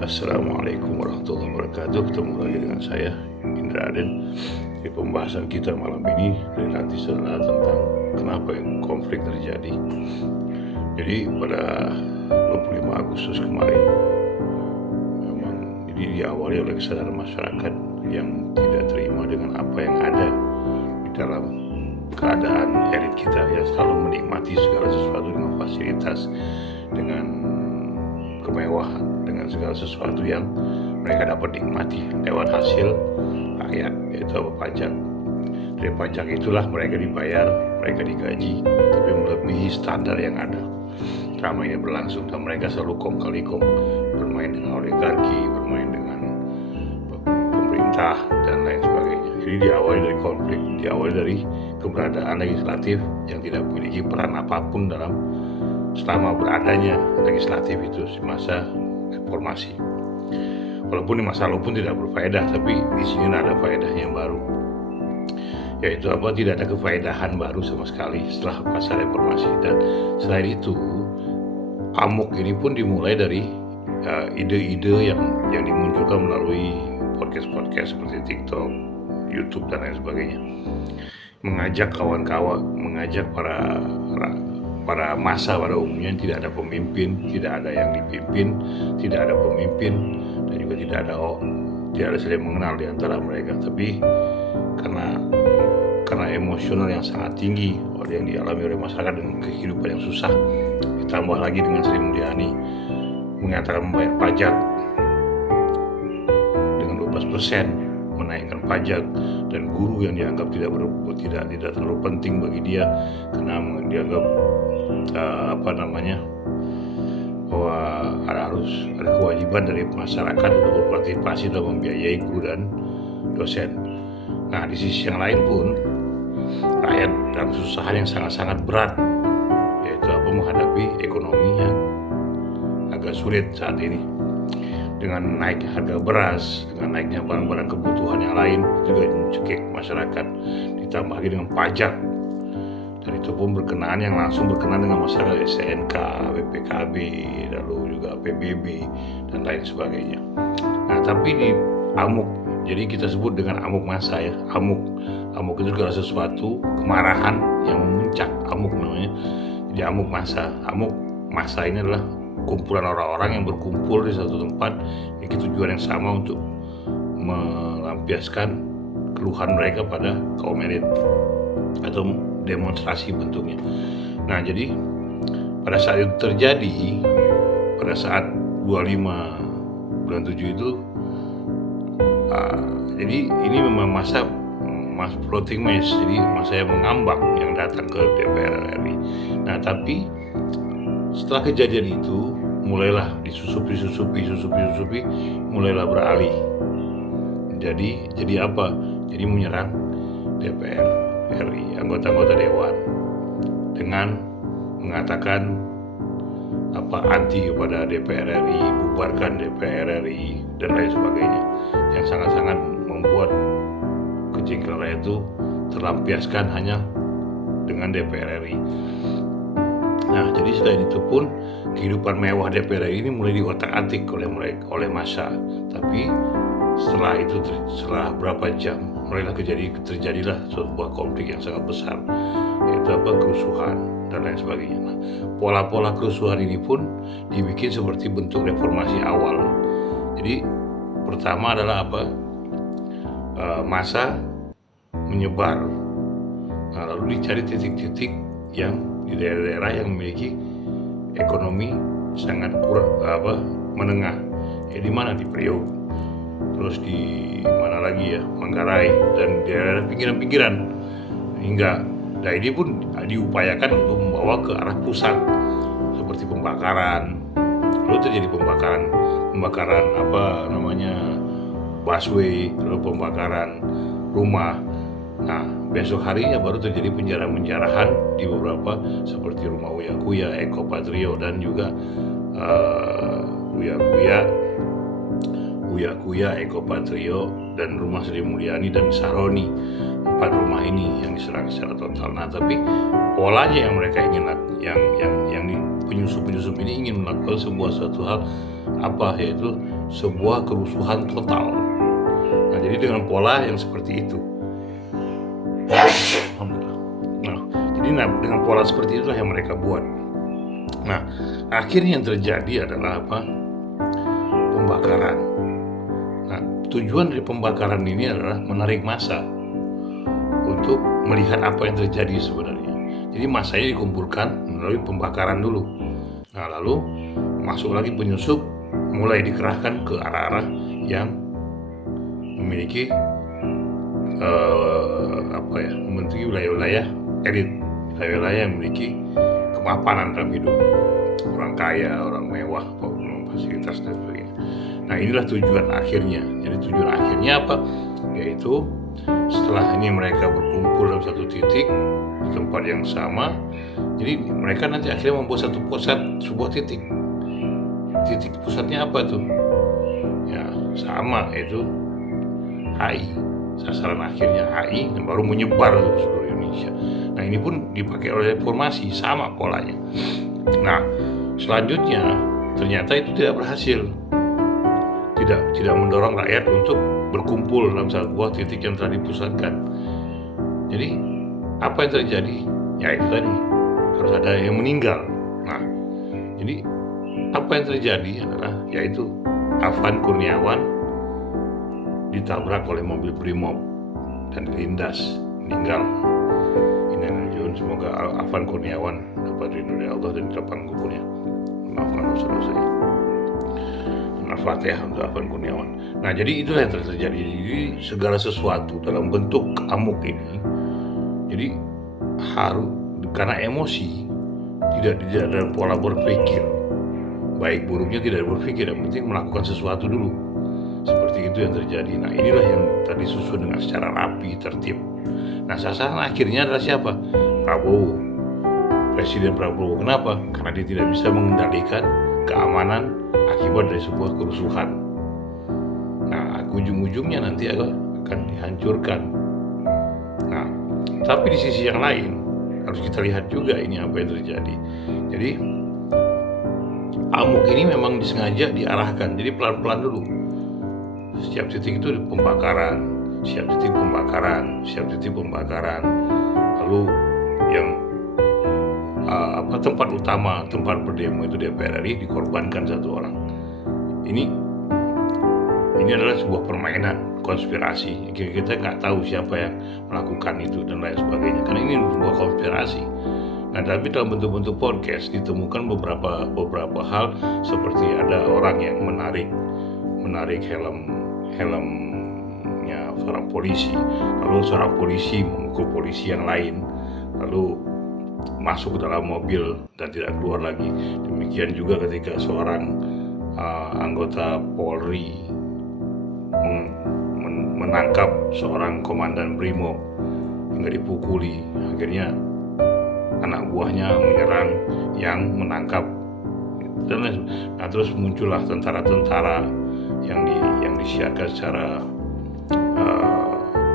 Assalamualaikum warahmatullahi wabarakatuh. Ketemu lagi dengan saya, Indra Aden. Di pembahasan kita malam ini relatif adalah tentang kenapa konflik terjadi. Jadi pada 25 Agustus kemarin, memang ini diawali oleh kesadaran masyarakat yang tidak terima dengan apa yang ada di dalam keadaan elit kita yang selalu menikmati segala sesuatu dengan fasilitas, dengan kemewahan, dengan segala sesuatu yang mereka dapat nikmati lewat hasil rakyat, yaitu pajak. Dari pajak itulah mereka dibayar, mereka digaji, tapi melebihi standar yang ada. Selama ini berlangsung dan mereka selalu kong kali kong bermain dengan oligarki, bermain dengan pemerintah dan lain sebagainya. Jadi diawali dari konflik, diawali dari keberadaan legislatif yang tidak memiliki peran apapun dalam selama beradanya legislatif itu di masa reformasi. Walaupun di masa lalu pun tidak berfaedah, tapi di sini ada faedahnya yang baru, yaitu tidak ada kefaedahan baru sama sekali setelah masa reformasi. Dan selain itu, amuk ini pun dimulai dari ide-ide yang dimunculkan melalui podcast seperti TikTok, YouTube dan lain sebagainya, mengajak kawan-kawan, mengajak para massa pada umumnya. Tidak ada pemimpin, tidak ada yang dipimpin, tidak ada pemimpin, dan juga tidak ada saling mengenal di antara mereka. Tapi karena emosional yang sangat tinggi yang dialami oleh masyarakat dengan kehidupan yang susah, ditambah lagi dengan Sri Mulyani mengatakan membayar pajak dengan 12%, menaikkan pajak, dan guru yang dianggap tidak terlalu penting bagi dia karena dianggap bahwa harus ada kewajiban dari masyarakat untuk berpartisipasi dalam membiayai guru dan dosen. Nah, di sisi yang lain pun rakyat dalam kesusahan yang sangat-sangat berat, yaitu menghadapi ekonomi yang agak sulit saat ini. Dengan naiknya harga beras, dengan naiknya barang-barang kebutuhan yang lain juga mencekik masyarakat, ditambah lagi dengan pajak, dan itu pun langsung berkenaan dengan masyarakat STNK, BPKB, lalu juga PBB dan lain sebagainya. Nah, tapi di amuk, jadi kita sebut dengan amuk massa ya. Amuk itu segala sesuatu kemarahan yang memuncak, amuk namanya. Jadi amuk massa ini adalah kumpulan orang-orang yang berkumpul di satu tempat memiliki tujuan yang sama untuk melampiaskan keluhan mereka pada kaum elit atau demonstrasi bentuknya. Nah, jadi pada saat itu terjadi, pada saat 25 bulan 7 itu, jadi ini memang masa floating mass, jadi masa yang mengambang yang datang ke DPR RI. Nah, tapi setelah kejadian itu mulailah disusupi, mulailah beralih. Jadi apa? Jadi menyerang DPR RI, anggota-anggota dewan, dengan mengatakan anti kepada DPR RI, bubarkan DPR RI dan lain sebagainya, yang sangat-sangat membuat kejengkelan rakyat itu terlampiaskan hanya dengan DPR RI. Nah, jadi selain itu pun kehidupan mewah DPR RI ini mulai diotak-atik oleh massa. Tapi setelah berapa jam mulailah terjadilah sebuah konflik yang sangat besar, yaitu kerusuhan dan lain sebagainya. Nah, pola-pola kerusuhan ini pun dibikin seperti bentuk reformasi awal. Jadi pertama adalah massa menyebar. Nah, lalu dicari titik-titik yang di daerah-daerah yang memiliki ekonomi sangat menengah. Di mana? Di Priok, terus di mana lagi ya, Manggarai, dan di daerah pinggiran-pinggiran. Nah, ini pun diupayakan untuk membawa ke arah pusat, seperti pembakaran. Lalu terjadi pembakaran busway, lalu pembakaran rumah. Nah, besok harinya baru terjadi penjarahan di beberapa seperti rumah Uya Kuya, Eko Patrio, dan juga Uya Kuya, Eko Patrio, dan rumah Sri Mulyani dan Saroni. 4 rumah ini yang diserang secara total. Nah, tapi polanya yang mereka ingin yang penyusup ini ingin melakukan suatu hal yaitu sebuah kerusuhan total. Nah, jadi dengan pola yang seperti itu. Alhamdulillah. Nah, jadi dengan pola seperti itulah yang mereka buat. Nah, akhirnya yang terjadi adalah apa? Pembakaran. Nah, tujuan dari pembakaran ini adalah menarik massa untuk melihat apa yang terjadi sebenarnya. Jadi massanya dikumpulkan melalui pembakaran dulu. Nah, lalu masuk lagi penyusup, mulai dikerahkan ke arah-arah yang memiliki memiliki wilayah-wilayah elit, wilayah-wilayah yang memiliki kemapanan dalam hidup, orang kaya, orang mewah, fasilitas dan sebagainya. Nah, inilah tujuan akhirnya. Jadi tujuan akhirnya apa? Yaitu setelah ini mereka berkumpul dalam satu titik di tempat yang sama. Jadi mereka nanti akhirnya membuat satu pusat, sebuah titik. Titik pusatnya apa tuh? Ya sama, itu HI. Sasaran akhirnya HI yang baru menyebar ke seluruh Indonesia. Nah, ini pun dipakai oleh reformasi, sama polanya. Nah, selanjutnya ternyata itu tidak berhasil. Tidak mendorong rakyat untuk berkumpul dalam sebuah titik yang telah dipusatkan. Jadi apa yang terjadi? Ya itu tadi, harus ada yang meninggal. Nah, jadi apa yang terjadi adalah yaitu Afan Kurniawan ditabrak oleh mobil Brimob dan dilindas, meninggal. Semoga Afan Kurniawan dapat ridho dari Allah dan dilapangkan kuburnya. Maafkan dosa-dosa saya. Al-Fatihah untuk Afan Kurniawan. Nah, jadi itulah yang terjadi. Jadi segala sesuatu dalam bentuk amuk ini, jadi harus karena emosi, tidak ada pola berpikir, baik buruknya tidak berpikir, yang penting melakukan sesuatu dulu. Seperti itu yang terjadi. Nah, inilah yang tadi disusun dengan secara rapi, tertib. Nah, sasaran akhirnya adalah siapa? Prabowo, Presiden Prabowo. Kenapa? Karena dia tidak bisa mengendalikan keamanan akibat dari sebuah kerusuhan. Nah, ujung-ujungnya nanti akan dihancurkan. Nah, tapi di sisi yang lain harus kita lihat juga ini apa yang terjadi. Jadi amuk ini memang disengaja diarahkan. Jadi pelan-pelan dulu. Setiap titik itu pembakaran, setiap titik pembakaran. Lalu yang tempat utama, tempat berdemo itu DPR RI dikorbankan satu orang. Ini adalah sebuah permainan konspirasi. Kita nggak tahu siapa yang melakukan itu dan lain sebagainya. Karena ini sebuah konspirasi. Nah, tapi dalam bentuk-bentuk podcast ditemukan beberapa hal, seperti ada orang yang menarik helmnya seorang polisi, lalu seorang polisi memukul polisi yang lain, lalu masuk ke dalam mobil dan tidak keluar lagi. Demikian juga ketika seorang anggota Polri menangkap seorang komandan Brimob hingga dipukuli. Akhirnya anak buahnya menyerang yang menangkap. Nah, terus muncullah tentara-tentara yang disiarkan secara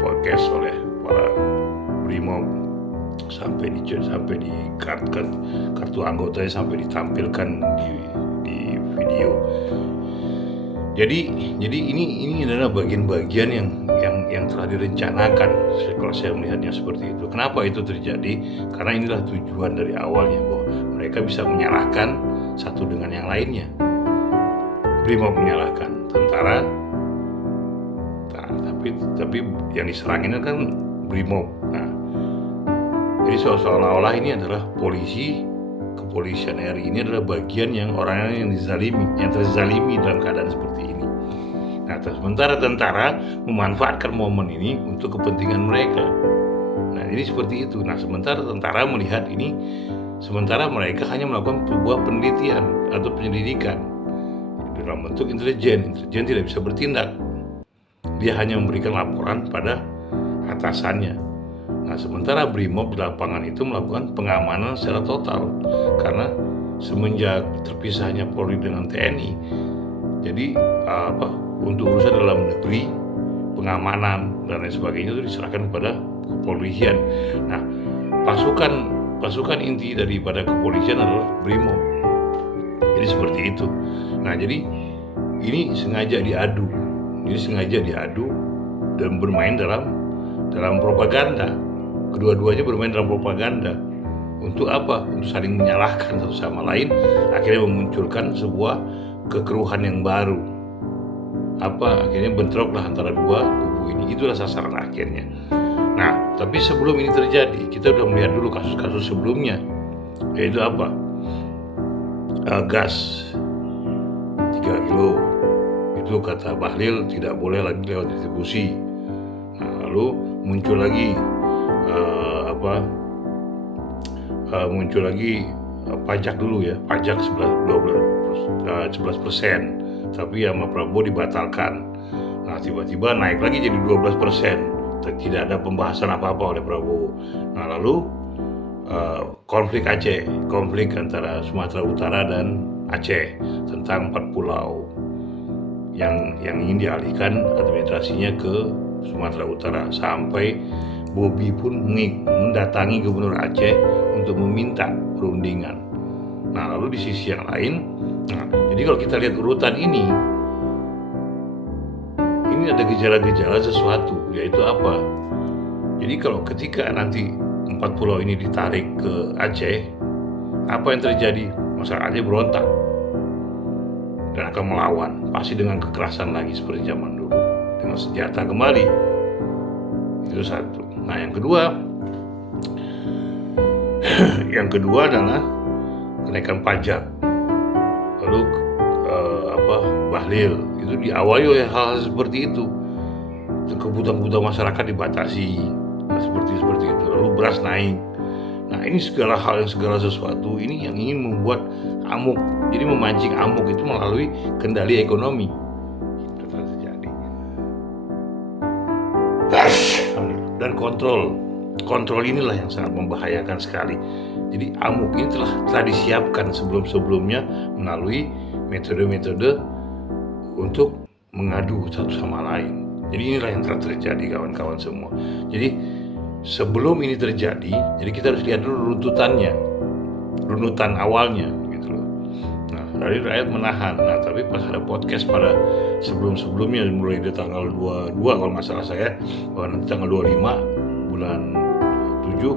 podcast oleh para Brimob, sampai di kartu anggotanya sampai ditampilkan di video. Jadi ini adalah bagian-bagian yang telah direncanakan kalau saya melihatnya seperti itu. Kenapa itu terjadi? Karena inilah tujuan dari awalnya, bahwa mereka bisa menyalahkan satu dengan yang lainnya. Brimob menyalahkan tentara, tapi yang diserangin kan Brimob. Nah, jadi seolah-olah ini adalah kepolisian RI ini adalah bagian yang orang-orang yang terzalimi dalam keadaan seperti ini. Nah, sementara tentara memanfaatkan momen ini untuk kepentingan mereka. Nah, jadi seperti itu. Nah, sementara tentara melihat ini, sementara mereka hanya melakukan sebuah penelitian atau penyelidikan dalam bentuk intelijen tidak bisa bertindak. Dia hanya memberikan laporan pada atasannya. Nah, sementara Brimob di lapangan itu melakukan pengamanan secara total, karena semenjak terpisahnya Polri dengan TNI, jadi untuk urusan dalam negeri, pengamanan dan lain sebagainya itu diserahkan kepada kepolisian. Nah, pasukan inti daripada kepolisian adalah Brimob. Jadi seperti itu. Nah, jadi ini sengaja diadu. Ini sengaja diadu dan bermain dalam propaganda. Kedua-duanya bermain dalam propaganda. Untuk apa? Untuk saling menyalahkan satu sama lain, akhirnya memunculkan sebuah kekeruhan yang baru. Akhirnya bentroklah antara dua kubu ini. Itulah sasaran akhirnya. Nah, tapi sebelum ini terjadi, kita sudah melihat dulu kasus-kasus sebelumnya, yaitu apa? Gas 3 kilo itu kata Bahlil tidak boleh lagi lewat distribusi. Nah, lalu muncul lagi pajak dulu ya, pajak 11%, tapi sama Prabowo dibatalkan. Nah, tiba-tiba naik lagi jadi 12%, tidak ada pembahasan apa-apa oleh Prabowo. Nah, lalu konflik Aceh, konflik antara Sumatera Utara dan Aceh tentang 4 pulau yang ingin dialihkan administrasinya ke Sumatera Utara, sampai Bobi pun mendatangi Gubernur Aceh untuk meminta perundingan. Nah, lalu di sisi yang lain, jadi kalau kita lihat urutan ini ada gejala-gejala sesuatu, yaitu apa? Jadi kalau ketika nanti 4 pulau ini ditarik ke Aceh, apa yang terjadi? Masyarakat Aceh berontak dan akan melawan, pasti dengan kekerasan lagi seperti zaman dulu, dengan senjata kembali. Itu satu. Nah, yang kedua adalah kenaikan pajak. Lalu Bahlil itu diawali oleh hal seperti itu. Kebutuhan masyarakat dibatasi, seperti itu. Lalu beras naik. Nah, ini segala sesuatu ini yang ingin membuat amuk. Jadi memancing amuk itu melalui kendali ekonomi. Itu terjadi. Dan kontrol inilah yang sangat membahayakan sekali. Jadi amuk ini telah disiapkan sebelum-sebelumnya melalui metode-metode untuk mengadu satu sama lain. Jadi inilah yang telah terjadi, kawan-kawan semua. Jadi sebelum ini terjadi, jadi kita harus lihat dulu runutan awalnya gitu loh. Nah, dari rakyat menahan. Nah, tapi pas ada podcast pada sebelum-sebelumnya, mulai dari tanggal 22 kalau nggak salah saya, bahwa nanti tanggal 25 bulan 7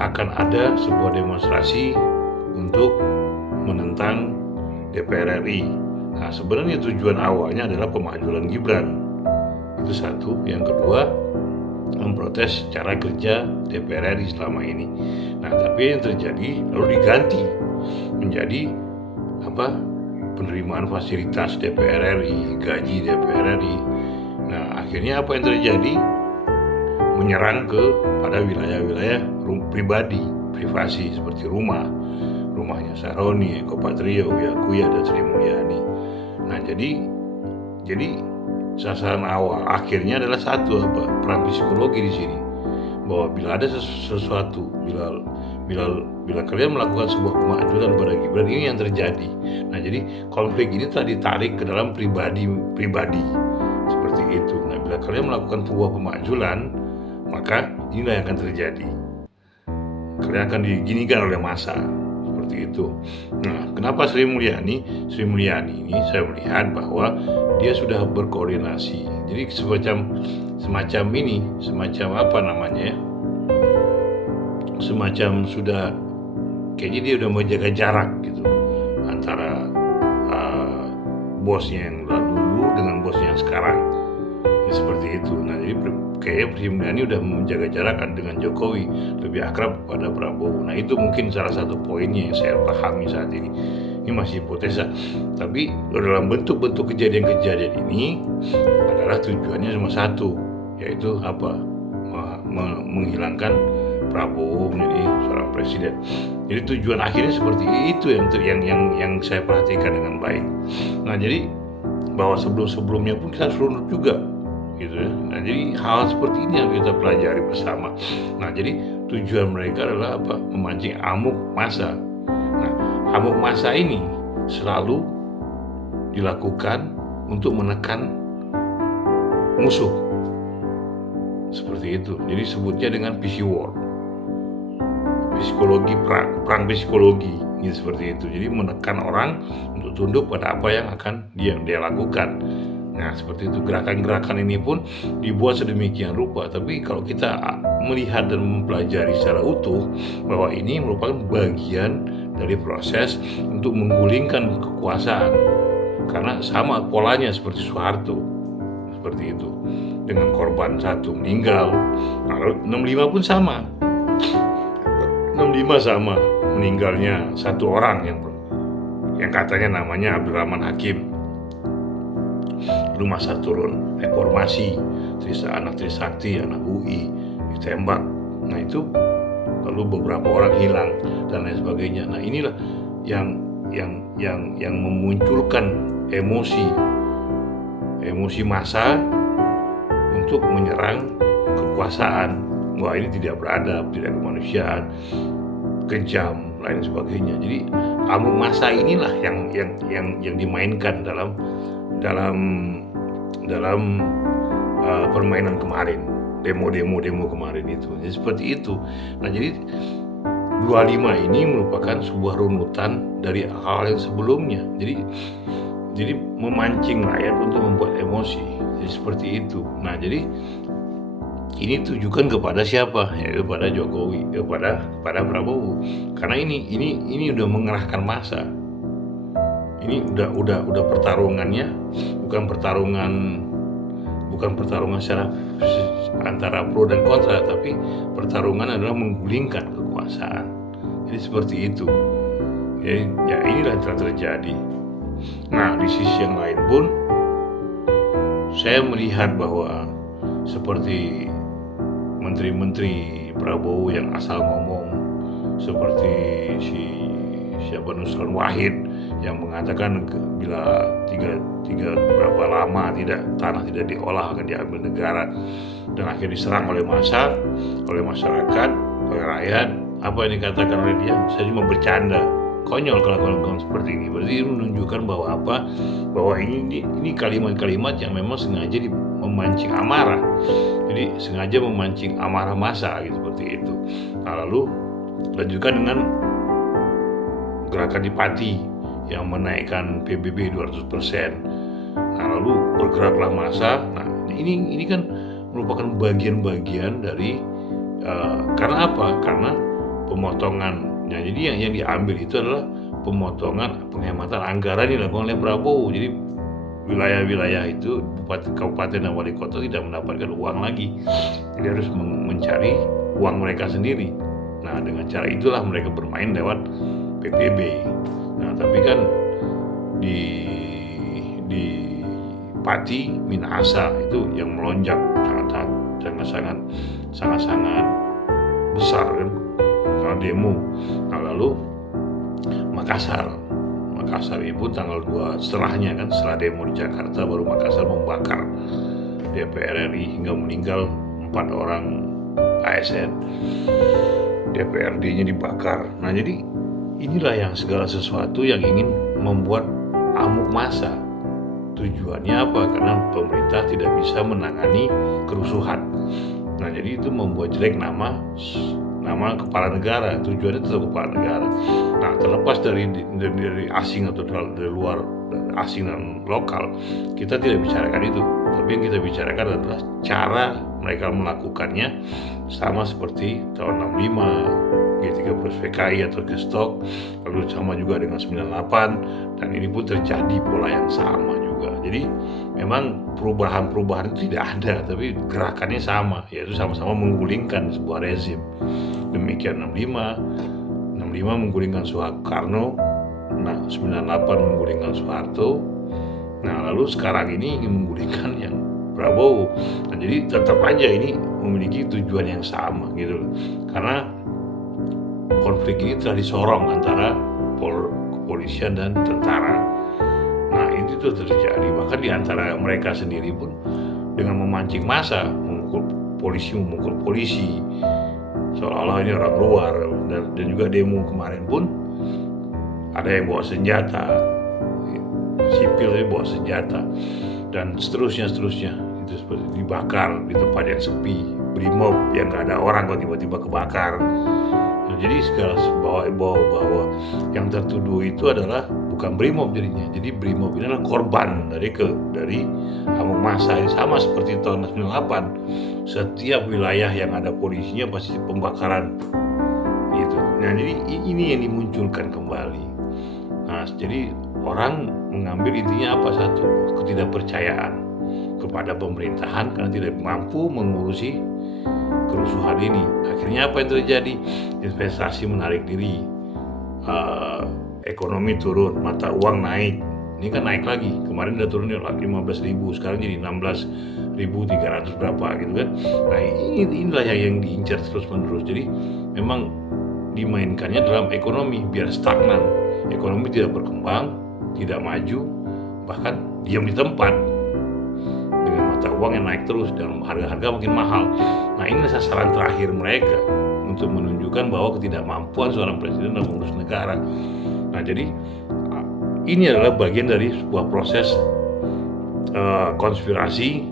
akan ada sebuah demonstrasi untuk menentang DPR RI. Nah, sebenarnya tujuan awalnya adalah pemajulan Gibran. Itu satu. Yang kedua, memprotes cara kerja DPR RI selama ini. Nah, tapi yang terjadi lalu diganti menjadi penerimaan fasilitas DPR RI, gaji DPR RI. Nah, akhirnya apa yang terjadi? Menyerang pada wilayah-wilayah privasi seperti rumahnya Saroni, Eko Patrio, Uya Kuya, dan Sri Mulyani. Nah, jadi sasaran awal akhirnya adalah satu, perang psikologi di sini, bahwa bila ada sesuatu, bila kalian melakukan sebuah kemajuan pada Gibran, ini yang terjadi. Nah, jadi konflik ini telah ditarik ke dalam pribadi seperti itu. Nah, bila kalian melakukan sebuah pemajuan, maka inilah yang akan terjadi. Kalian akan diginikan oleh massa seperti itu. Nah, kenapa Sri Mulyani ini saya melihat bahwa dia sudah berkoordinasi. Jadi semacam sudah kayaknya dia udah menjaga jarak gitu antara bosnya yang dulu dengan bosnya yang sekarang. Seperti itu. Nah, jadi kayaknya Sri Mulyani udah menjaga jarak dengan Jokowi, lebih akrab pada Prabowo. Nah, itu mungkin salah satu poinnya yang saya pahami saat ini. Ini masih hipotesa, tapi dalam bentuk-bentuk kejadian-kejadian ini adalah tujuannya cuma satu, yaitu menghilangkan Prabowo menjadi seorang presiden. Jadi tujuan akhirnya seperti itu yang saya perhatikan dengan baik. Nah, jadi bahwa sebelumnya pun kita harus runut juga gitu ya. Nah, jadi hal seperti ini yang kita pelajari bersama. Nah, jadi tujuan mereka adalah memancing amuk massa. Nah, amuk massa ini selalu dilakukan untuk menekan musuh seperti itu. Jadi sebutnya dengan PC war, perang psikologi. gitu, seperti itu. Jadi menekan orang untuk tunduk pada apa yang akan dia lakukan. Nah, seperti itu. Gerakan-gerakan ini pun dibuat sedemikian rupa, tapi kalau kita melihat dan mempelajari secara utuh bahwa ini merupakan bagian dari proses untuk menggulingkan kekuasaan, karena sama polanya seperti Soeharto, seperti itu, dengan korban satu meninggal. Lalu 65 pun sama, 65 sama, meninggalnya satu orang yang katanya namanya Abdurrahman Hakim. Lalu masa turun reformasi, anak Trisakti, anak UI ditembak. Nah itu, lalu beberapa orang hilang dan lain sebagainya. Nah inilah yang memunculkan emosi massa untuk menyerang kekuasaan. Wah, ini tidak beradab, tidak kemanusiaan, kejam, lain sebagainya. Jadi amuk massa inilah yang dimainkan dalam permainan kemarin, demo kemarin itu. Jadi seperti itu. Nah, jadi 25 ini merupakan sebuah runutan dari hal yang sebelumnya. Jadi memancing rakyat untuk membuat emosi. Jadi seperti itu. Nah, jadi ini tujukan kepada siapa? Yaitu pada Jokowi, pada Prabowo. Karena ini udah mengerahkan massa. Ini udah pertarungannya bukan pertarungan secara antara pro dan kontra, tapi pertarungan adalah menggulingkan kekuasaan. Jadi seperti itu. Jadi ya inilah yang telah terjadi. Nah, di sisi yang lain pun saya melihat bahwa seperti menteri-menteri Prabowo yang asal ngomong, seperti Nusron Wahid yang mengatakan bila tiga berapa lama tanah tidak diolah akan diambil negara, dan akhirnya diserang oleh massa, oleh masyarakat, oleh rakyat. Apa yang dikatakan oleh dia? Saya cuma bercanda. Konyol kalau seperti ini. Berarti ini menunjukkan bahwa ini kalimat-kalimat yang memang sengaja memancing amarah. Jadi sengaja memancing amarah massa gitu, seperti itu. Nah, lalu lanjutkan dengan gerakan di Pati yang menaikkan PBB 200%. Nah, lalu bergeraklah massa. Nah, ini kan merupakan bagian-bagian dari karena apa? Karena pemotongan. Nah, jadi yang diambil itu adalah pemotongan penghematan anggaran yang dilakukan oleh Prabowo. Jadi wilayah-wilayah itu, kabupaten dan wali kota tidak mendapatkan uang lagi. Jadi harus mencari uang mereka sendiri. Nah, dengan cara itulah mereka bermain lewat PBB. Nah, tapi kan di Pati, Minahasa itu yang melonjak sangat-sangat besar kan, karena demo. Nah, lalu Makassar itu tanggal 2 setelahnya kan, setelah demo di Jakarta baru Makassar membakar DPR RI hingga meninggal 4 orang ASN. DPRD-nya dibakar. Nah, jadi inilah yang segala sesuatu yang ingin membuat amuk massa. Tujuannya apa? Karena pemerintah tidak bisa menangani kerusuhan. Nah, jadi itu membuat jelek nama kepala negara. Tujuannya tetap kepala negara. Nah, terlepas dari asing atau dari luar, asing dan lokal, kita tidak bicarakan itu. Tapi yang kita bicarakan adalah cara mereka melakukannya, sama seperti tahun 65 G30 PKI atau Gestok, lalu sama juga dengan 98, dan ini pun terjadi pola yang sama juga. Jadi memang perubahan itu tidak ada, tapi gerakannya sama, yaitu sama-sama menggulingkan sebuah rezim. Demikian 65 menggulingkan Soekarno, nah 98 menggulingkan Soeharto. Nah, lalu sekarang ini ingin menggulingkan yang Prabowo. Nah, jadi tetap aja ini memiliki tujuan yang sama gitu loh. Karena konflik ini telah disorong antara kepolisian dan tentara. Nah, itu tuh terjadi bahkan di antara mereka sendiri pun, dengan memancing massa, memukul polisi seolah-olah ini orang luar. Dan juga demo kemarin pun ada yang bawa senjata, sipil bawa senjata, dan seterusnya itu seperti dibakar di tempat yang sepi, brimob yang nggak ada orang kok tiba-tiba kebakar. Jadi jadi segala bahwa yang tertuduh itu adalah bukan Brimob jadinya. Jadi Brimob ini adalah korban dari amuk massa. Ini sama seperti tahun 98. Setiap wilayah yang ada polisinya pasti pembakaran gitu. Nah, jadi ini yang dimunculkan kembali. Nah, jadi orang mengambil intinya apa? Satu, ketidakpercayaan kepada pemerintahan karena tidak mampu mengurusi kerusuhan ini. Akhirnya apa yang terjadi? Investasi menarik diri, ekonomi turun, mata uang naik. Ini kan naik lagi. Kemarin udah turun 15.000, sekarang jadi 16.300 berapa gitu kan. Nah, inilah yang diincar terus menerus. Jadi memang dimainkannya dalam ekonomi biar stagnan. Ekonomi tidak berkembang, tidak maju, bahkan diam di tempat. Dengan mata uang yang naik terus dan harga-harga makin mahal. Nah, ini sasaran terakhir mereka untuk menunjukkan bahwa ketidakmampuan seorang presiden dalam mengurus negara. Nah, jadi ini adalah bagian dari sebuah proses konspirasi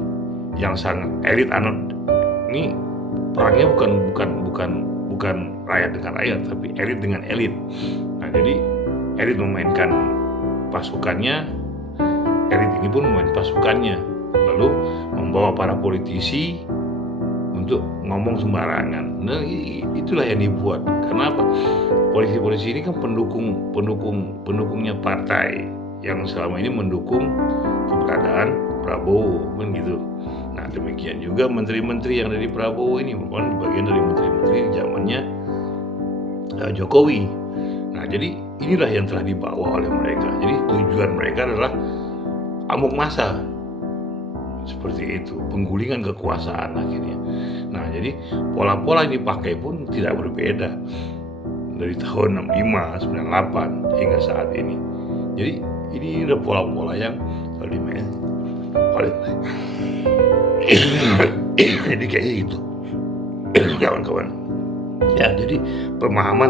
yang sangat elit. Ini perangnya bukan rakyat dengan rakyat, tapi elit dengan elit. Nah, jadi elit memainkan pasukannya, elit ini pun memainkan pasukannya, lalu membawa para politisi untuk ngomong sembarangan. Nah, itulah yang dibuat. Kenapa? Polisi-polisi ini kan pendukungnya partai yang selama ini mendukung keberadaan Prabowo, kan gitu. Nah, demikian juga menteri-menteri yang dari Prabowo ini merupakan bagian dari menteri-menteri zamannya Jokowi. Nah, jadi inilah yang telah dibawa oleh mereka. Jadi tujuan mereka adalah amuk massa. Seperti itu, penggulingan kekuasaan akhirnya. Nah, jadi pola-pola yang dipakai pun tidak berbeda dari tahun 65, 98 hingga saat ini. Jadi ini adalah pola-pola yang selalu dimain oleh jadi kayaknya gitu kawan-kawan. Ya, jadi pemahaman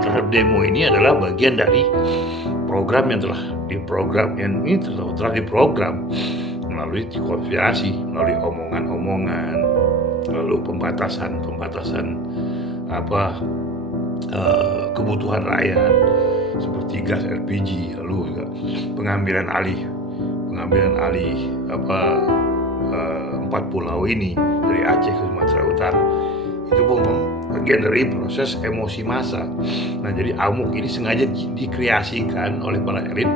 terhadap demo ini adalah bagian dari program yang telah diprogram melalui konspirasi, melalui omongan-omongan, lalu pembatasan kebutuhan rakyat seperti gas LPG, lalu juga pengambilan alih 4 pulau ini dari Aceh ke Sumatera Utara. Itu pun bagian dari proses emosi massa. Nah, jadi amuk ini sengaja dikreasikan oleh para elit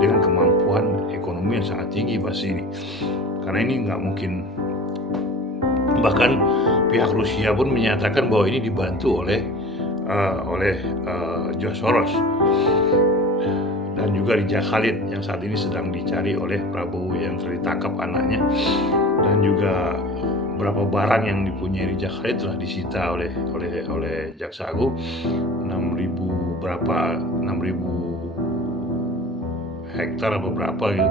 dengan kemampuan ekonomi yang sangat tinggi pasti ini. Karena ini nggak mungkin. Bahkan pihak Rusia pun menyatakan bahwa ini dibantu oleh George Soros dan juga Rijal Khalid yang saat ini sedang dicari oleh Prabowo yang telah ditangkap anaknya, dan juga beberapa barang yang dipunyai Rijal Khalid telah disita oleh Jaksa Agung. 6.000 hektar atau berapa gitu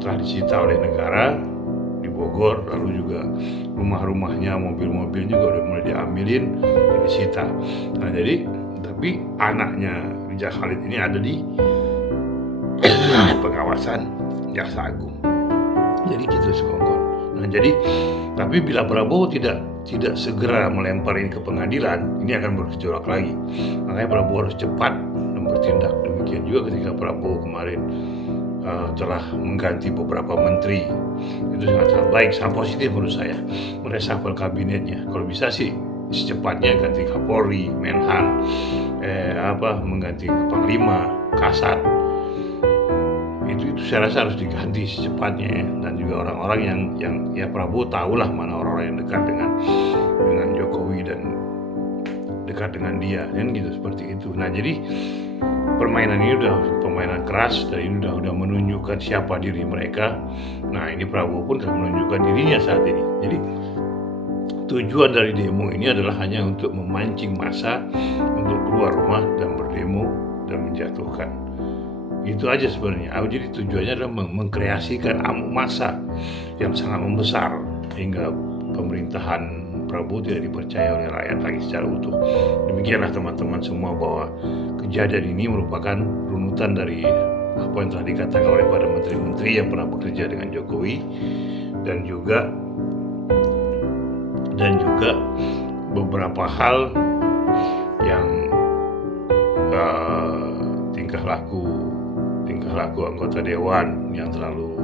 telah disita oleh negara di Bogor. Lalu juga rumah-rumahnya, mobil-mobilnya juga udah mulai diambilin dan disita. Nah, jadi tapi anaknya Rijal Khalid ini ada di pengawasan Jaksa Agung. Jadi gitu sekongkol. Nah, jadi tapi bila Prabowo tidak segera melempar ini ke pengadilan, ini akan bergejolak lagi. Makanya Prabowo harus cepat bertindak. Demikian juga ketika Prabowo kemarin telah mengganti beberapa menteri. Itu sangat baik, sangat positif menurut saya. Mereshuffle kabinetnya. Kalau bisa sih secepatnya ganti Kapolri, Menhan, mengganti Panglima, Kasat. Itu saya rasa harus diganti secepatnya. Dan juga orang-orang yang Prabowo tahulah mana orang-orang yang dekat dengan Jokowi dan dekat dengan dia, kan gitu, seperti itu. Nah, jadi permainan ini udah permainan keras dan ini udah menunjukkan siapa diri mereka. Nah, ini Prabowo pun sudah menunjukkan dirinya saat ini. Jadi tujuan dari demo ini adalah hanya untuk memancing massa untuk keluar rumah dan berdemo dan menjatuhkan. Itu aja sebenarnya. Jadi tujuannya adalah mengkreasikan amuk massa yang sangat membesar hingga pemerintahan Prabowo tidak dipercaya oleh rakyat lagi secara utuh. Demikianlah teman-teman semua, bahwa kejadian ini merupakan runutan dari apa yang telah dikatakan oleh para menteri-menteri yang pernah bekerja dengan Jokowi dan juga beberapa hal yang tingkah laku anggota dewan yang terlalu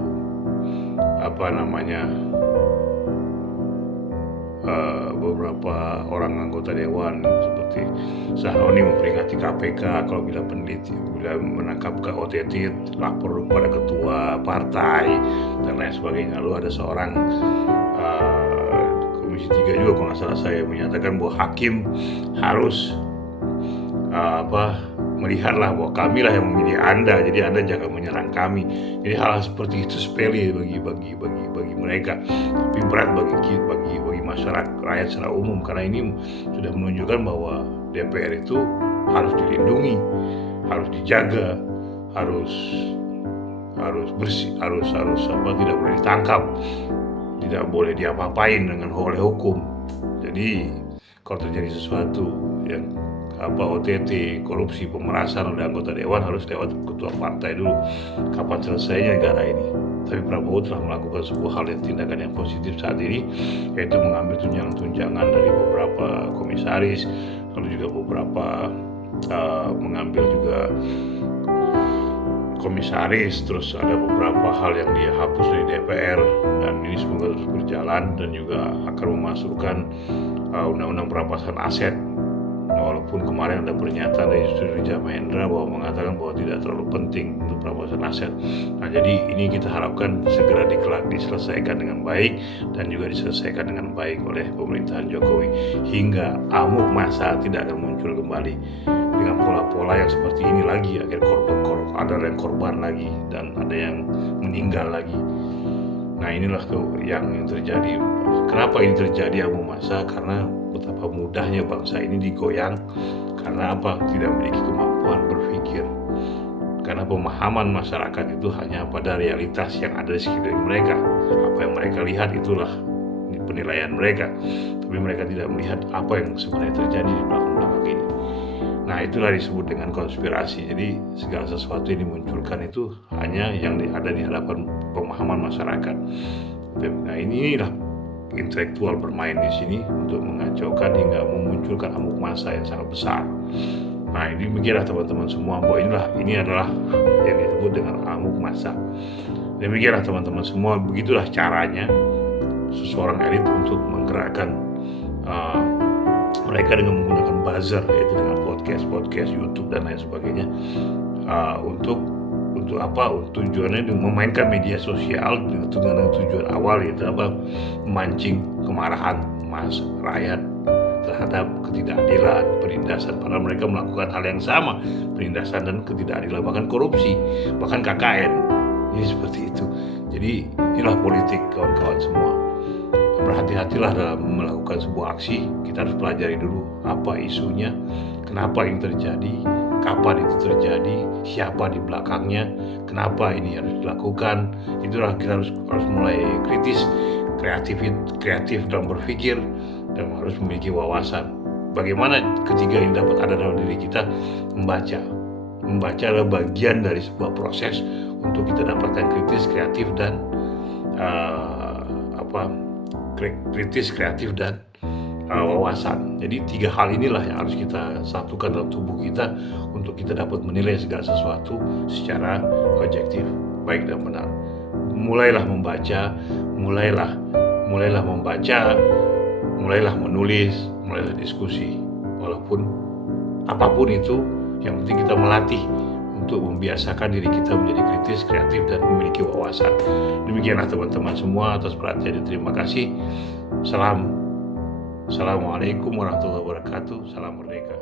beberapa orang anggota dewan seperti Sahroni memperingati KPK kalau bila menangkap OTT lapor kepada ketua partai dan lain sebagainya. Lalu ada seorang Komisi 3 juga kalau nggak salah saya menyatakan bahwa hakim harus melihatlah bahwa kamilah yang memilih Anda, jadi Anda jangan menyerang kami. Jadi hal seperti itu sepele bagi mereka, tapi berat bagi masyarakat rakyat secara umum, karena ini sudah menunjukkan bahwa DPR itu harus dilindungi, harus dijaga, harus bersih, harus tidak boleh ditangkap, tidak boleh diapa-apain oleh hukum. Jadi kalau terjadi sesuatu yang OTT, korupsi, pemerasan oleh anggota dewan harus lewat ketua partai dulu. Kapan selesainya negara ini? Tapi Prabowo telah melakukan sebuah hal tindakan yang positif saat ini, yaitu mengambil tunjangan dari beberapa komisaris, lalu juga beberapa mengambil juga komisaris, terus ada beberapa hal yang dia hapus dari DPR, dan ini semoga terus berjalan dan juga akan memasukkan undang-undang perampasan aset. Walaupun kemarin ada pernyataan dari Yusril Iza Mahendra bahwa mengatakan bahwa tidak terlalu penting untuk perampasan aset. Nah, jadi ini kita harapkan segera diselesaikan dengan baik dan juga diselesaikan dengan baik oleh pemerintahan Jokowi, hingga amuk massa tidak akan muncul kembali dengan pola-pola yang seperti ini lagi. Akhir ada yang korban lagi dan ada yang meninggal lagi. Nah, inilah yang terjadi. Kenapa ini terjadi amuk massa? Karena betapa mudahnya bangsa ini digoyang karena tidak memiliki kemampuan berpikir, karena pemahaman masyarakat itu hanya pada realitas yang ada di sekeliling mereka. Apa yang mereka lihat itulah penilaian mereka, tapi mereka tidak melihat apa yang sebenarnya terjadi di belakang ini. Nah, itulah disebut dengan konspirasi. Jadi segala sesuatu yang dimunculkan itu hanya yang ada di hadapan pemahaman masyarakat. Nah, inilah intelektual bermain di sini untuk mengacaukan hingga memunculkan amuk massa yang sangat besar. Nah, ini begitulah teman-teman semua, bahwa ini adalah yang disebut dengan amuk massa. Demikianlah teman-teman semua, begitulah caranya seseorang elit untuk menggerakkan mereka dengan menggunakan buzzer, yaitu dengan podcast, YouTube dan lain sebagainya, untuk tujuannya memainkan media sosial dengan tujuan awal, yaitu memancing kemarahan rakyat terhadap ketidakadilan, penindasan, padahal mereka melakukan hal yang sama, penindasan dan ketidakadilan, bahkan korupsi, bahkan KKN. Ini seperti itu. Jadi inilah politik, kawan-kawan semua. Berhati-hatilah dalam melakukan sebuah aksi. Kita harus pelajari dulu apa isunya, kenapa ini terjadi, kapan itu terjadi, siapa di belakangnya, kenapa ini harus dilakukan. Itulah kita harus mulai kritis, kreatif dalam berpikir, dan harus memiliki wawasan. Bagaimana ketiga ini dapat ada dalam diri kita? Membaca adalah bagian dari sebuah proses untuk kita dapatkan kritis, kreatif dan wawasan. Jadi tiga hal inilah yang harus kita satukan dalam tubuh kita untuk kita dapat menilai segala sesuatu secara objektif, baik dan benar. Mulailah membaca, mulailah menulis, mulailah diskusi. Walaupun apapun itu, yang penting kita melatih untuk membiasakan diri kita menjadi kritis, kreatif, dan memiliki wawasan. Demikianlah teman-teman semua, atas perhatiannya terima kasih. Assalamualaikum warahmatullahi wabarakatuh. Salam merdeka.